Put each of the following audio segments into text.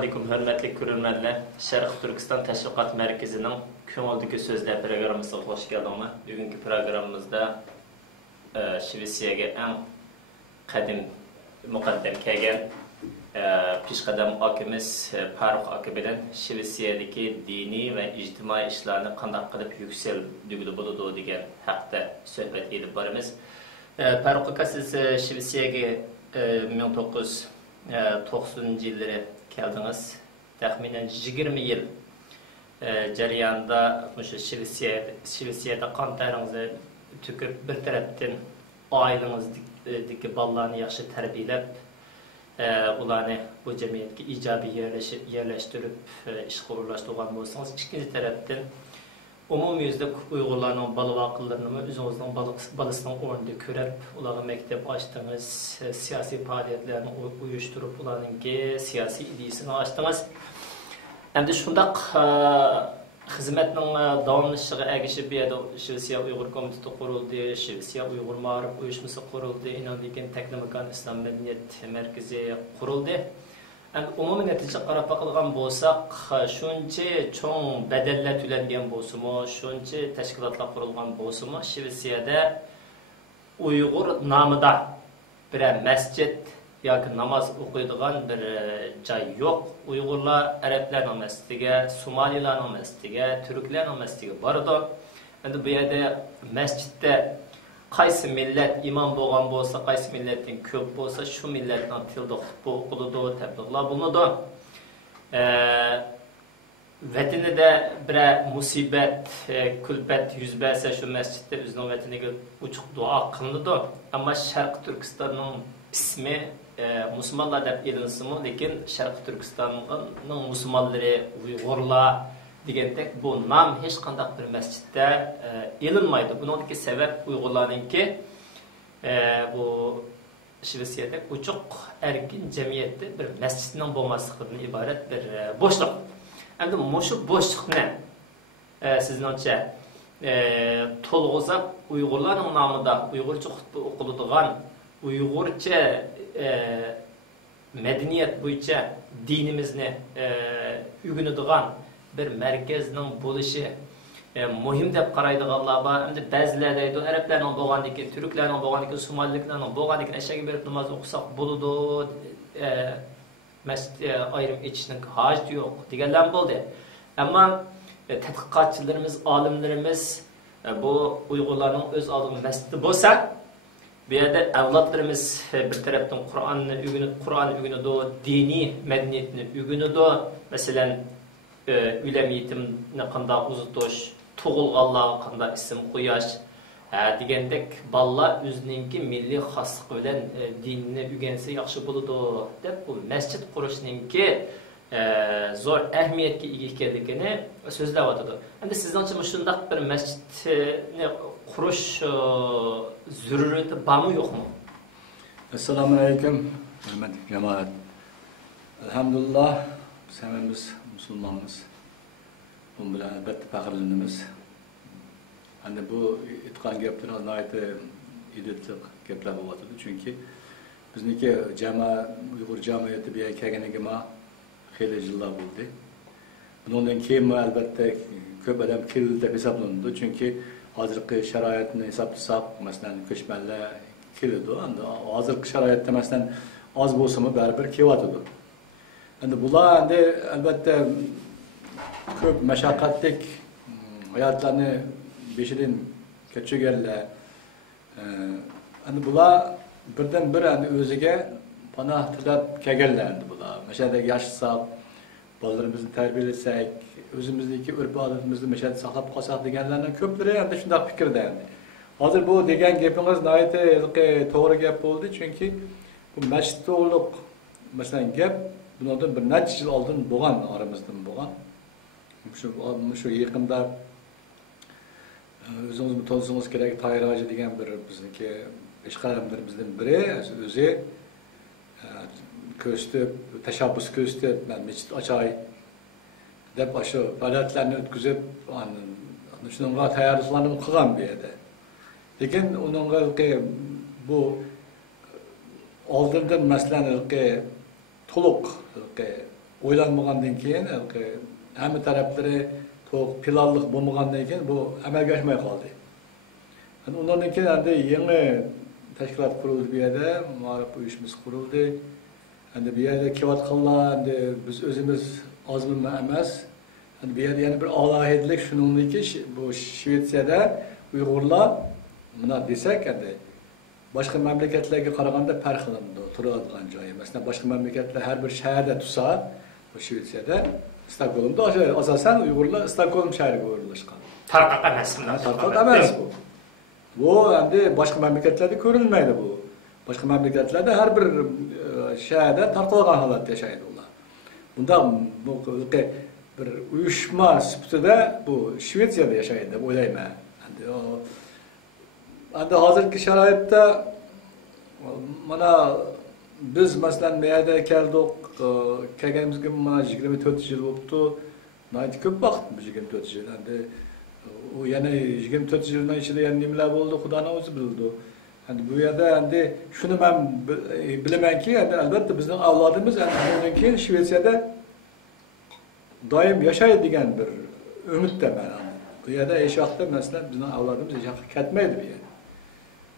Assalamu alaikum hörmətli görürmənlər. Şərq Türkistan Təşviqat Mərkəzinin Köngüldəki Sözlər proqramımıza xoş gəldiniz. Bugünkü proqramımızda Şvetsiyaga ən qədim müqəddəm kelgan peshqadam akimiz Farruq aka bilan Shvetsiyadagi diniy va ijtimoiy ishlarni qanday qilib yuksaltirib bo'ladi degan haqda suhbat edib boramiz. Farruq aka, siz Shvetsiyaga 1990 yilları geldiniz. Təxminən 20 yıl jarayonida o'sha Shvetsiyada qon tarınızı tüküb bir tarafdan oilangizdagi bolalarni yaxshi tarbiyalab, ularni bu jamiyatga ijobiy yerlashtirib ishga o'rlashtirgan bo'lsangiz, ikkinchi tarafdan umumyüzde Uygurlarning bala vaqtlarini o'zingizning balasining o'rnida ko'rib, ularga maktab ochdingiz, siyosiy faoliyatlarni uyushtirib, ularning siyosiy ideyasini ochdingiz. Endi shundaq xizmatning davomlashishiga ergashib bu yerda Shvetsiya Uyg'ur komiteti qurildi, Shvetsiya Uyg'ur ma'rif uyushmasi qurildi, Inondikin Taklimakan Islom madaniyat markazi qurildi. Umumiy natija qarab bakılgan bo'lsak, shuncha cho'ng bedellar to'langan bo'lsa-mu, shuncha tashkilotlar qurilgan bo'lsa-mu, Shvetsiyada Uyg'ur nomida bir masjid yoki namoz o'qiydigan bir joy yo'q. Uyg'urlar arablarning masjidiga, Somalilarning masjidiga, turklarning masjidiga boradi. Endi bu yerda masjidda qaysi millat imom bo'lgan bo'lsa, qaysi millatning ko'p bo'lsa, shu millatning tilida xutba o'qiladi, tabliğlar bo'ladi. Vatanida bir musibat, kulbat yuz bersa, shu masjidda o'zining vataniga uchiq duo qilinadi. Ammo Sharq Turkistonning ismi musulmonlar deb e'linsa-mu, lekin Sharq Turkistonning musulmonlari Uyg'urlar degandek bu nom hech qanday bir masjidda e'linmaydi. Buningki sabab Uyg'urlarningki bu Shvetsiyada uchuq erkin jamiyatda bir masjidning bo'lmasligidan iborat bir bo'shliq. Endi shu bo'shliqni sizningcha to'lg'izab Uyg'urlarning nomida Uyg'urcha xutba o'qiladigan, Uyg'urcha madaniyat bo'yicha dinimizni o'rganadigan bir merkezning bo'lishi muhim deb qaraydiganlar bor. Endi ba'zilar deydi, arablarning bo'lganligi, turklarning bo'lganligi, somaliliklarning bo'lganligi ashaga berib namoz o'qisak bo'ladi, masjid ayrim etishning hojati yo'q deganlar bo'ldi. Ammo tadqiqotchilarimiz, olimlarimiz bu Uyg'urlarning o'z oldiga masjidi bo'lsa, bu yerda avlodlarimiz bir tarafdan Qur'onni o'rganadi, diniy madaniyatni o'rganadi. Masalan, ülem yetimni qanday uzutish, tug'ilganlarga qanday ism qo'yish, degandek bolalar o'zininki milliy xosligi bilan dinni o'rgansa yaxshi bo'ladi deb bu masjid qurishninki zo'r ahamiyatga ega ekanligini so'zlayotdi. Endi sizningcha shunday bir masjidni qurish zaruriyati bormi yo'qmi? Assalomu alaykum, hurmatli jamoat. Alhamdulillah, biz Müslümanız. Bunun bilen elbette faxrlanamiz. Hani bu itqan gaplarimiz nayeti idetlik gaplar bo'lyapti. Chunki bizniki Uyg'ur jamiyati bu yerga kelganiga xeyli yillar bo'ldi. Bundan keyin albatta ko'p odam keldi deb hisoblanadi. Chunki hozirgi sharoitni hisoblasak, masalan, ko'chmanlar keladi. Endi hozirgi sharoitda masalan oz bo'lsa-mu baribir kelyapti. Endi bular endi albatta ko'p mashaqqatlik hayotlarni beshidan kechirganlar. Endi bular birdan bir endi o'ziga panoh tilab kelganlar endi bular. Mashada yashasak, bolalarimizni tarbiyalasak, o'zimizniki urf-odatimizni mashada saqlab qolsak deganlarning ko'plari endi shunday fikrda endi. Hozir bu degan gapingiz nihoyatda to'g'ri gap bo'ldi, chunki bu masjid to'g'riliq masalan gap bundan bir necha yil oldin bo'lgan, oramizdan bo'lgan. Shu yaqinda o'zingiz tanısangiz kerak, Tahir Hoji degan bir bizniki ishqalamlarimizdan biri o'zi ko'rsatib, tashabbus ko'rsatib, men masjid ochay deb shu faoliyatlarni o'tkazib, shunga tayyorliklarni qilgan bu yerda. Lekin uningga bu oldindan masalan to'liq o'ylanmagandan keyin hamma taraflari to'q planliq bo'lmagandan keyin bu amalga oshmay qoldi. Undan keyin endi yangi tashkilot qurildi bu yerda, ma'rif uyushmasi qurildi. Endi bu yerda kelayotganlar endi biz o'zimiz ozmi emas. Endi bu yerda yana bir alohidlik shuningki bu Shvetsiyada Uyg'urlar buna desak endi boshqa mamlakatlarga qaraganda farqlanadi turadigan joyi. Masalan, boshqa mamlakatlar har bir shaharda tursa, bu Shvetsiyada Stokgolmda asosan Uyg'urlar Stokgolm shahriga o'rnashgan. Tarqagan emas. Tarqagan emas bu. Bu endi boshqa mamlakatlarda ko'rilmaydi bu. Boshqa mamlakatlarda har bir shaharda tarqalgan holatda yashaydi ular. Bunda bu bir uyushma sifatida bu Shvetsiyada yashaydi deb o'ylayman. Endi hozirgi sharoitda mana biz masalan bu yerda kelganimizga mana 24 yil bo'libdi. Nayt ko'p vaqt bu 24 yil. Endi u yana 24 yildan ichida yana nimalar bo'ldi, Xudoning o'zi bildi. Endi bu yerda endi shuni men bilamanki, endi albatta bizning avlodimiz endi bundan keyin Shvetsiyada doim yashaydi degan bir umiddaman. Bu yerda yashaqda masalan bizning avlodimiz yashaqqa ketmaydi bu yerda.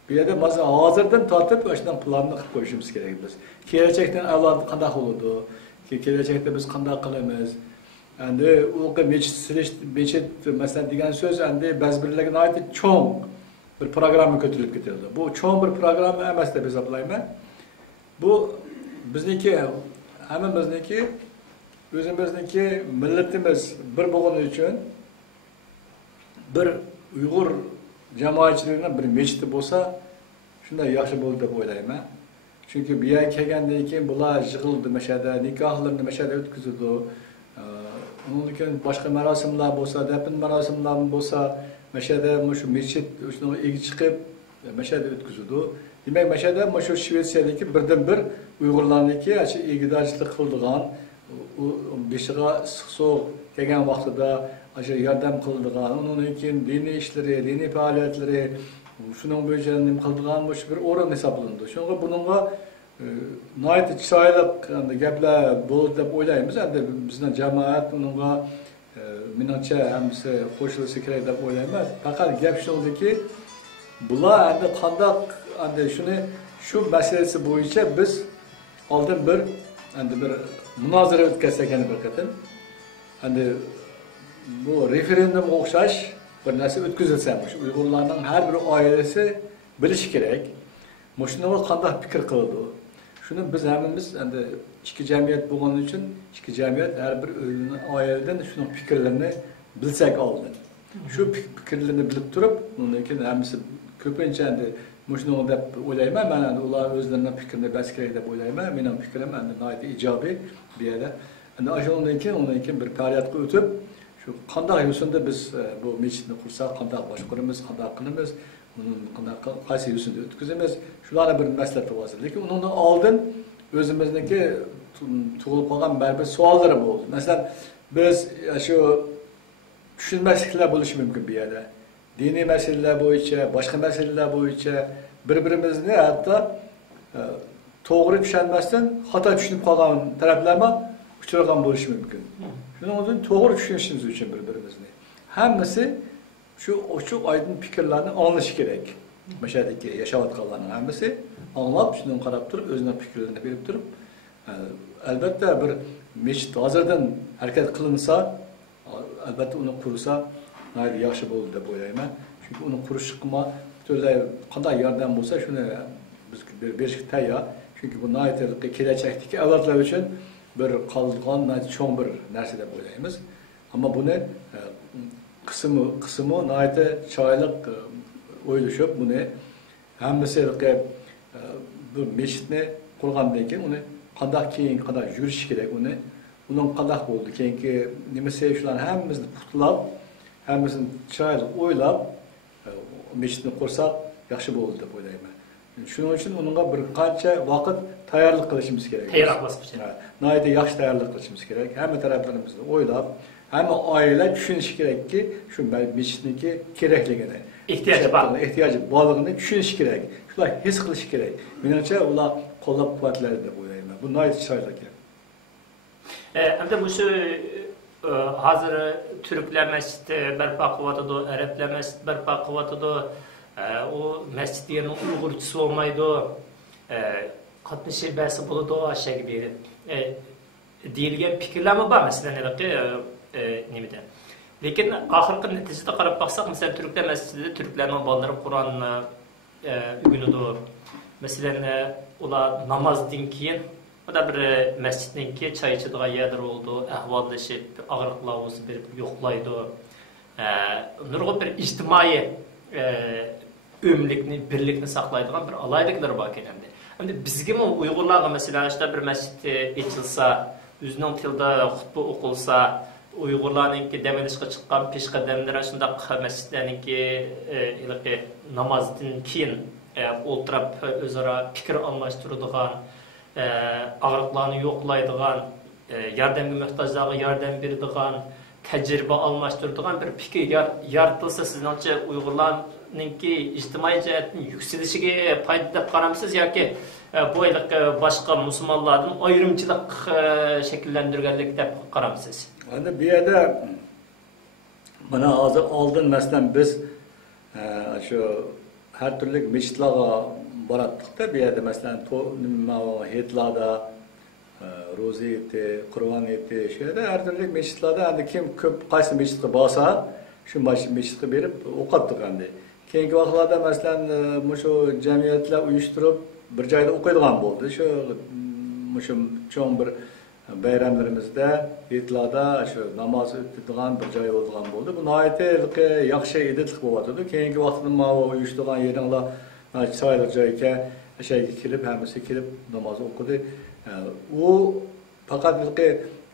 Bu yerda masalan hozirdan tortib o'shadan planni qilib qo'yishimiz kerak biz. Kelajakdan avlod qanday bo'ladi? Kelajakda biz qanday qilamiz? Endi u mechit masalan degan so'z endi ba'zilarga aytib cho'ng bir programma ko'tarilib ketildi. Bu cho'ng bir programma emas deb hisoblayman. Bu bizniki, hammamizniki, o'zimizniki, millatimiz bir bo'lgani uchun bir Uyg'ur jamoatchiligining bir mechiti bo'lsa, shunday yaxshi bo'ldi deb o'ylayman. Chunki bu yerga kelgandan keyin bular yig'ildi, mashada nikohlarni mashada o'tkazdi. Undan keyin boshqa marosimlar bo'lsa, dafn marosimlari bo'lsa, mashada shu mechit shunga egi chiqib, mashada o'tkazdi. Demak, mashada shu Shvetsiyadagi birdan-bir Uyg'urlarniki egidorchilik qildigan, u beshiga issiq-sovuq kelgan vaqtida yordam qildigan, undan keyin diniy ishlari, diniy faoliyatlari, shuning bo'yicha nima qildigan shu bir o'rin hisoblanadi. Shunga buningga nihoyat chiroyli gaplar bo'ldi deb o'ylaymiz. Endi bizning jamoat uningga menimcha hammasi qo'shilishi kerak deb o'ylayman. Faqat gap shundaki, bular endi qanday endi shu masalasi bo'yicha biz oldin bir munozara o'tkazsak bir qatim. Endi bu referendumga o'xshash bir narsa o'tkazilsa, Uyg'urlarning har bir oilasi bilishi kerak. Shuni qanday fikr qildi? Shuni biz hammamiz endi ichki jamiyat bo'lgani uchun ichki jamiyat har bir oiladan shuning fikrlarini bilsak oldin. Shu fikrlarni bilib turib, undan keyin hammasi ko'pincha endi shuni deb o'ylayman. Men endi ular o'zlarining fikrini bas kerak deb o'ylayman. Mening fikrim endi nihoyat ijobiy bu yerda. Endi undan keyin bir faoliyatga o'tib, shu qanday yo'sinda biz bu mechitni qursak, qanday boshqaramiz, qanday qilamiz, qaysi yo'sinda o'tkazamiz, shularni bir maslahat hozir. Lekin undan oldin o'zimizniki tug'ilib qolgan baribir savollar bo'ldi. Masalan, biz shu tushunmasliklar bo'lishi mumkin bu yerda. Diniy masalalar bo'yicha, boshqa masalalar bo'yicha bir-birimizni hatto to'g'ri tushunmasdan xato tushunib qolgan taraflarga uchragan bo'lishi mumkin. Shuning uchun to'g'ri tushunishimiz uchun bir-birimizni hammasi shu ochiq oydin fikrlarni anlashi kerak. Mashadagi yashayotganlarning hammasi anglab, shuni qarab turib, o'zining fikrlarini berib turib, albatta bir mechit hozirdan harakat qilinsa, albatta uni qursa, yaxshi bo'ladi deb o'ylayman. Chunki uni qurishga butunlay qanday yordam bo'lsa, shuni biz berishga tayyor. Chunki bu nihoyatda kelajakdagi avlodlar uchun bir qolgan cho'ng bir narsa deb o'ylaymiz. Ammo buni qismi nihoyatda chiroyli o'ylashib, buni hammasi bu mechitni qurgandan keyin uni qanday yurish kerak, uning qanday bo'ldi, keyingi nimasi shularni hammamizni putlab, hammasini chiroyli o'ylab mechitni qursak yaxshi bo'ldi deb o'ylayman. Shuning uchun unga bir qancha vaqt tayyorlik qilishimiz kerak. Nihoyatda yaxshi tayyorlik qilishimiz kerak. Hamma taraflarimizni o'ylab, hamma oila tushunishi kerakki, shu mechitniki kerakligini, ehtiyoji borligini tushunishi kerak. Shular his qilish kerak. Menimcha ular qo'llab-quvvatlaydi deb o'ylayman. Bu nihoyat chiroyli gap. Endi bu şu hazır Türkler mescidi berpa qıvatıdı, Araplar mescidi berpa qıvatıdı. O mescid yerinin Uygurçası olmaydı. Qatnaşı bəsi buludu aşağı gibi. Deyilgen fikirler mi var mesela nemede? Lekin ahırkı neticede qarab baxsaq, mesela Türkler mescidide Türklerin balları Kur'an'ını ügünüdü. Mesela ular namazdan keyin o da bir mescidden ki çay içidiği yerler oldu, ahvallaşıp, ağırlıkla olsun verip yoxlaydı. Nurg'un bir ictimai ömürlükni, birlikni saqlaydigan bir alaylıklar var endi. Endi bizga mi Uyg'urlarga mesela işte bir mescid açılsa, o'zining tilida xutba o'qilsa, Uyg'urlarninki dam olishga chiqqan peshqadamlar shundaq masjidlarninki namozdan keyin o'tirib o'zaro fikr almashtiradigan, ağırlıklarını yo'qlaydigan, yordamga muhtojlarga yordam beradigan, tajriba almashtiradigan bir fikr yaratilsa, sizningcha Uyg'urlarninki ijtimoiy jihatdan yuksalishiga foyda deb qaramsiz yoki bu boshqa musulmonlardan ayrimchilik shakllantirganlik deb qaramsiz? Endi bu yerda mana hozir oldin masalan biz shu har turli mechitlarga boratdik-da, bu yerda masalan hayitlarda ro'za eti, Qur'on eti, shu yerda har turli mechitlarda endi kim ko'p qaysi mechitga borsa, shu mechitga berib o'qitdik endi. Keyingi vaqtlarda masalan shu jamiyatlar uyushtirib bir joyda o'qiydigan bo'ldi. Shu cho'ng bir bayramlarimizda, hayitlarda shu namoz o'qiydigan bir joy bo'lgan bo'ldi. Bu nihoyatda yaxshi editlik bo'lyapti. Keyingi vaqtda uyushtirgan yeringlar sayılır joyga kelib, hammasi kelib namoz o'qidi. U faqat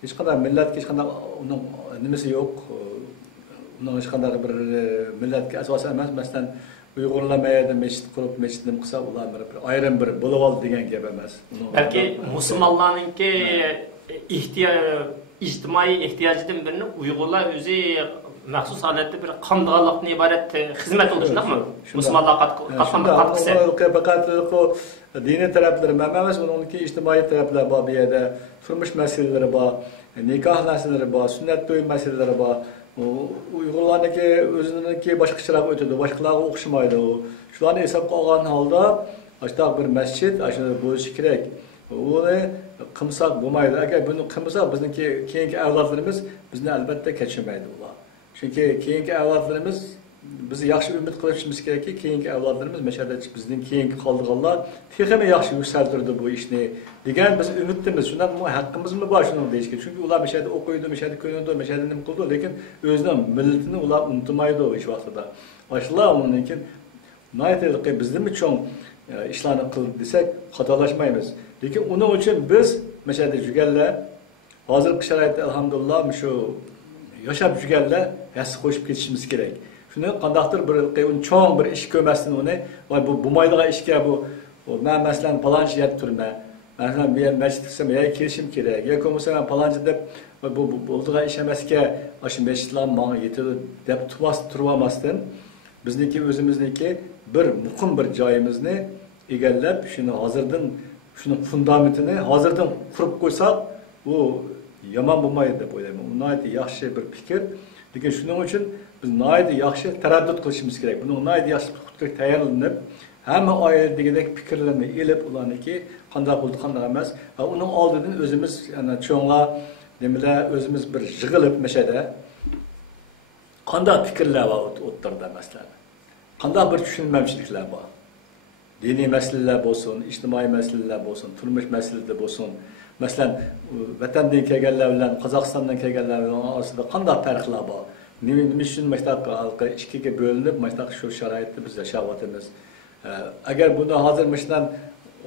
hech qanday millatga hech qanday uning nimasi yo'q. Uning hech qanday bir millatga asosan emas. Masalan, Uyg'urlar mayda mesjid qurib, mesjidni qilsa, ular bir ayrim bir bo'lib oldi degan gap emas. Balki musulmonlarninki ijtimoiy ehtiyojidan birini Uyg'urlar o'zi maxsus holatda bir qandg'anlikdan iborat xizmat qilishmi? Musulmonlar qatqisi. Faqat diniy taraflari emas, uningki ijtimoiy taraflar bor, bu yerda turmush masalalari bor, nikoh masalalari bor, sunnat to'y masalalari bor. Uyg'urlarniki o'ziniki boshqacharoq o'tadi, boshqalarga o'xshamaydi. Shularni hisobga olgan holda, ashtaq bir masjid ashuna bo'lishi kerak. Uni qilsak bo'lmaydi. Agar buni qilmasak, bizniki keyingi avlodlarimiz bizni albatta kechirmaydi ular. Chunki keyingi avlodlarimiz biz yaxshi umid qilishimiz kerakki, keyingi avlodlarimiz mashada bizning keyingi qoldiganlar texmi yaxshi yuksaltirdi bu ishni degan biz umiddamiz. Shundan haqqimizmi bor shuni deyishga. Chunki ular mashada o'qiydi, mashada ko'rindi, mashada nima qildi, lekin o'zining millatini ular unutmaydi o'sha vaqtida. Boshlar uningkin maytiliqi bizning cho'ng ishlarni qildi desak, xatolashmaymiz. Lekin uning uchun biz mashada juganlar hozirgi sharoitda alhamdulillah shu yashab yurganlar yassi qo'shib ketishimiz kerak. Shuni qandaqdir bir cho'ng bir ish ko'masdan uni voy bu bo'lmaydigan ishga bu men masalan palonchi yetib turman. Masalan bu yer masjid qilsam ya kelishim kerak. Yoki bo'lmasa men palonchi deb bu bo'ldigan ish emasga shu masjidlar menga yetadi deb turmasdan bizniki o'zimizniki bir muqim bir joyimizni egallab shuni hozirdan shuni fundamentini hozirdan qurib qo'ysak bu yomon bo'lmaydi deb o'ylayman. Bu nihoyatda yaxshi bir fikr. Lekin shuning uchun biz nihoyatda yaxshi taraddud qilishimiz kerak. Buni nihoyatda yaxshi tayyorlanib, hamma oiladagidek fikrlarni elib, ularniki qanday bo'ldi, qanday emas, va uning oldidan o'zimiz ana cho'nglar nimalar o'zimiz bir yig'ilib mashada qanday fikrlar bor o'ttirdi masalan. Qanday bir tushunmovchiliklar bor. Diniy masalalar bo'lsin, ijtimoiy masalalar bo'lsin, turmush masalalar bo'lsin. Masalan, vatandan kelganlar bilan Qozog'istondan kelganlar bilan orasida qanday farqlar bor? Nima uchun maktabga ikkiga bo'linib, maktab shu sharoitda biz yashayapmiz. Agar buni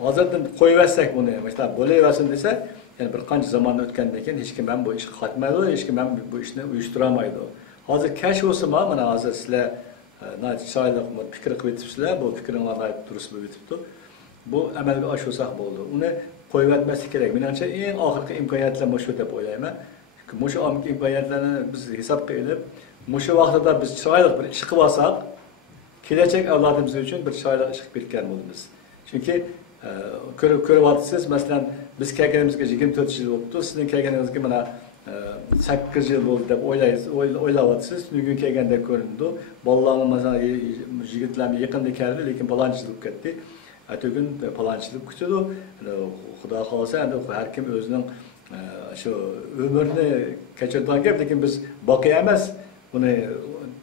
hozirdan qo'yversak buni, maktab bo'laversin desa, ya'ni bir qancha zaman o'tgandan keyin hech kim ham bu ishga qatmaydi, hech kim ham bu ishni uyushtirolmaydi. Hozir kash bo'lsa, mana hozir sizlar chiroyli fikr qilib o'tibsizlar, bu fikringlar durust bo'lib o'tibdi. Bu amalga oshirsak bo'ldi. Uni qo'yvatmaslik kerak. Menimcha eng oxirgi imkoniyatlar shu deb o'ylayman. Shu imkoniyatlarni biz hisobga olib, shu vaqtda biz chiroyli bir ish qilib olsak, kelajak avlodimiz uchun bir chiroyli ish qilib ketgan bo'lamiz. Chunki ko'ryapsiz. Masalan, biz kelganimizga 24 yil bo'libdi. Sizning kelganingizga mana 8 yil bo'ldi deb o'ylayapsiz. Bugun kelganda ko'rindi. Bolalarni masalan yigitlarga yaqinda keldi, lekin balanchilik ketdi. Atugün balanchilik kutadi. Xudo xolasa endi har kim o'zining shu ömrni kechirgan gap, lekin biz boqiy emas, buni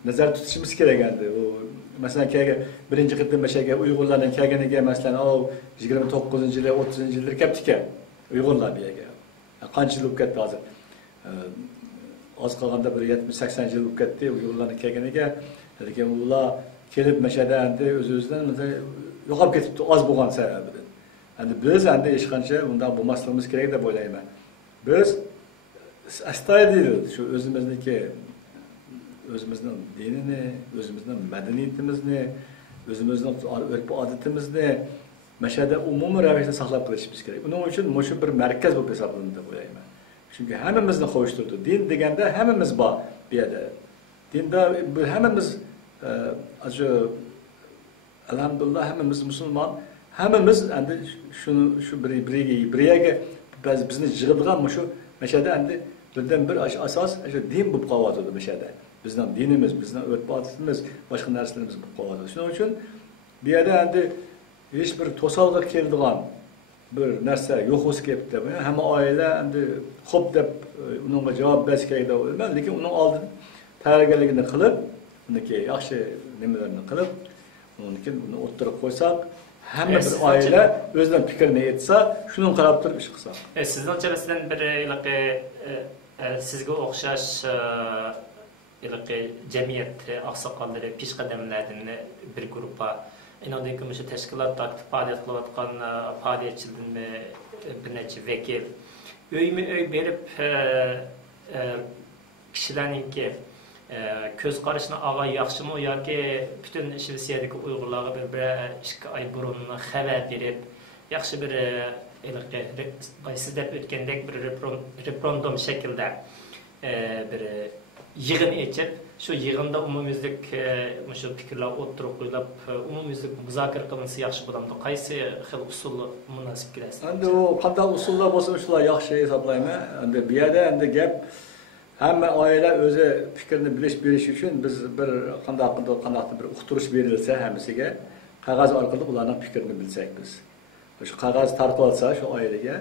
nazarda tutishimiz kerak endi. Masalan, birinchi qitim mashaga Uyg'urlarning kelganiga masalan, 29-yil, 30-yillar kelibdi-ku. Uyg'urlar bu yerga. Qancha yil o'tib ketdi hozir? Az qolganda bir 70-80 yil o'tib ketdi Uyg'urlarning kelganiga. Lekin ular kelib mashada endi o'z-o'zidan yo'qolib ketibdi oz bo'lgan sababidan. Endi biz endi hech qancha undan bo'lmasligimiz kerak deb o'ylayman. Biz astoydil shu o'zimizning dinini, o'zimizning madaniyatimizni, o'zimizning urf-odatimizni mashada umumiy ravishda saqlab qolishimiz kerak. Buning uchun mushu bir markaz bo'lib hisoblanadi deb o'ylayman. Chunki hammamizni qo'shtirdi. Din deganda hammamiz bor bu yerda. Dinda hammamiz alhamdulillah hammamiz musulmon, hammamiz endi shu biriga bizni yig'ilgan shu mashada endi birdan bir asos shu din bo'lib qolyapti mashada. Bizning dinimiz, bizning urf-odatimiz, boshqa narsalarimiz bo'lib qolyapti. Shuning uchun bu yerda endi hech bir to'solg'a keladigan bir narsa yo'q bo'lsa kelibdi. Hamma oila endi xo'p deb unga javob berish kerak deb o'ylayman, lekin uning oldin tayyorgarligini qilib, uniki yaxshi nimalarni qilib, uniki uni o'ttirib qo'ysak, hamma bir oila o'zining fikrini aytsa, shuni qarab turib ish qilsa. Sizning bir sizga o'xshash jamiyat oqsoqollari, peshqadamlardan bir guruhga inandaki şu teşkilat aktif faaliyet kılayotgan faaliyetçilerden bir neçe vekil öy berip kişilerinki köz qarashına ağa yaxşımı yoki bütün Şvetsiyadagi Uyg'urlarga bir 2 ay burun xabar berip yaxshi bir siz deb o'tgandek bir referendum shaklda bir yig'in etib, şu yig'inda umumyuzlik shu fikrlar o'tirib qo'yilib, umumyuzlik muzokara qilinsa yaxshi bo'lamdi. Qaysi xil usul munosib kelasiz? Endi u qanday usullar bo'lsa, shular yaxshi hisoblayman. Endi bu yerda endi gap hamma oila o'zi fikrini berish uchun biz bir qandaqdir bir uqtirish berilsa hammasiga qog'oz orqali ularning fikrini bilsak biz. Shu qog'oz tarqalsa shu oilaga,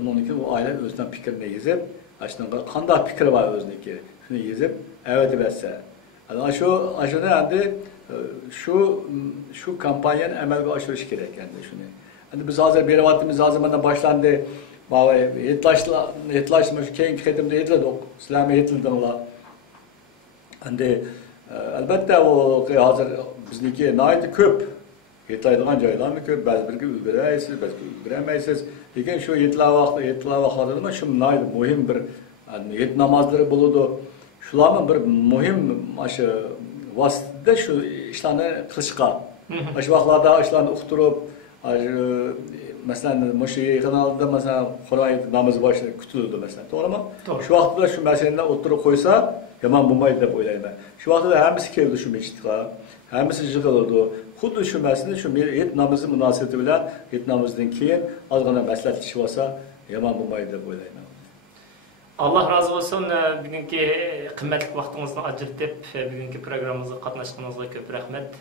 uningki u oila o'zining fikrini yozib, ashunga qanday fikri bor o'ziniki shuni yozib avati bersa. Ana shuni endi shu kampaniyani amalga oshirish kerak endi shuni. Endi biz hozir beryapmiz, hozir mana boshlandi. Baba yetlashma şu keyingi qitimda yetladik. Sizlarga yetildinglar. Endi albatta u hozir bizniki nihoyatda ko'p yetlaydigan joylarmi ko'p, ba'zi birga ulguraysiz, ba'zi ulguramaysiz. Lekin shu yetlavaqadimi shu nihoyat muhim bir yet namozlari bo'ladi. Shularni bir muhim shu vositada shu ishlarni qilishga. Shu vaqtlarda ishlarni uqtirib, mesela Moşe kanalda mesela Kur'an namazı başında kütüldü mesela. Doğru mu? Doğru. Şu vaxtda şu meseleler oturup koysa yaman bulmaydı deb o'ylayman. Şu vaxtda hammasi keldi şu meçitga, hammasi yig'ildi. Xuddi şu mesele şu et namazı münasebeti bilan et namazdan keyin ozgina maslahatlashib olsa yaman bulmaydı deb o'ylayman. Allah razı olsun. Bugünkü qimmatli vaqtingizni ajratib, bugünkü programmamizga qatnashganingizga ko'p rahmat.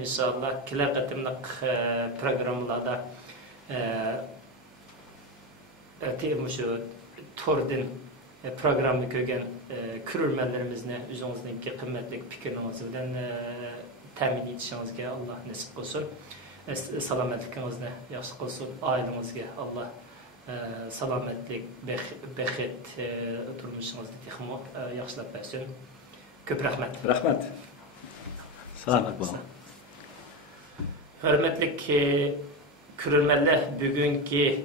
İnşallah kelar qatimliq programmalarda şu Tordin programı kögen kürülmenlerimizni üzerinizdenki kıymetli fikirleriniz bilen temin etişinizge Allah nasip olsun. Selametliğinizne yaxşı olsun. Ailenizge Allah selametlik, bəxet turmuşunuzda texmo yaxşılab bersin. Köp rahmet. Rahmet. Selamet olun. Hürmetlik Kürülmenler bugünkü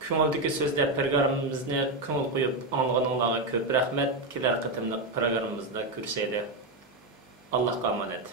köngüldeki sözler programımızda köngül koyup anlaganlarga köp rahmet. Kelar qatimliq programımızda görüşeyle. Allah'a emanet.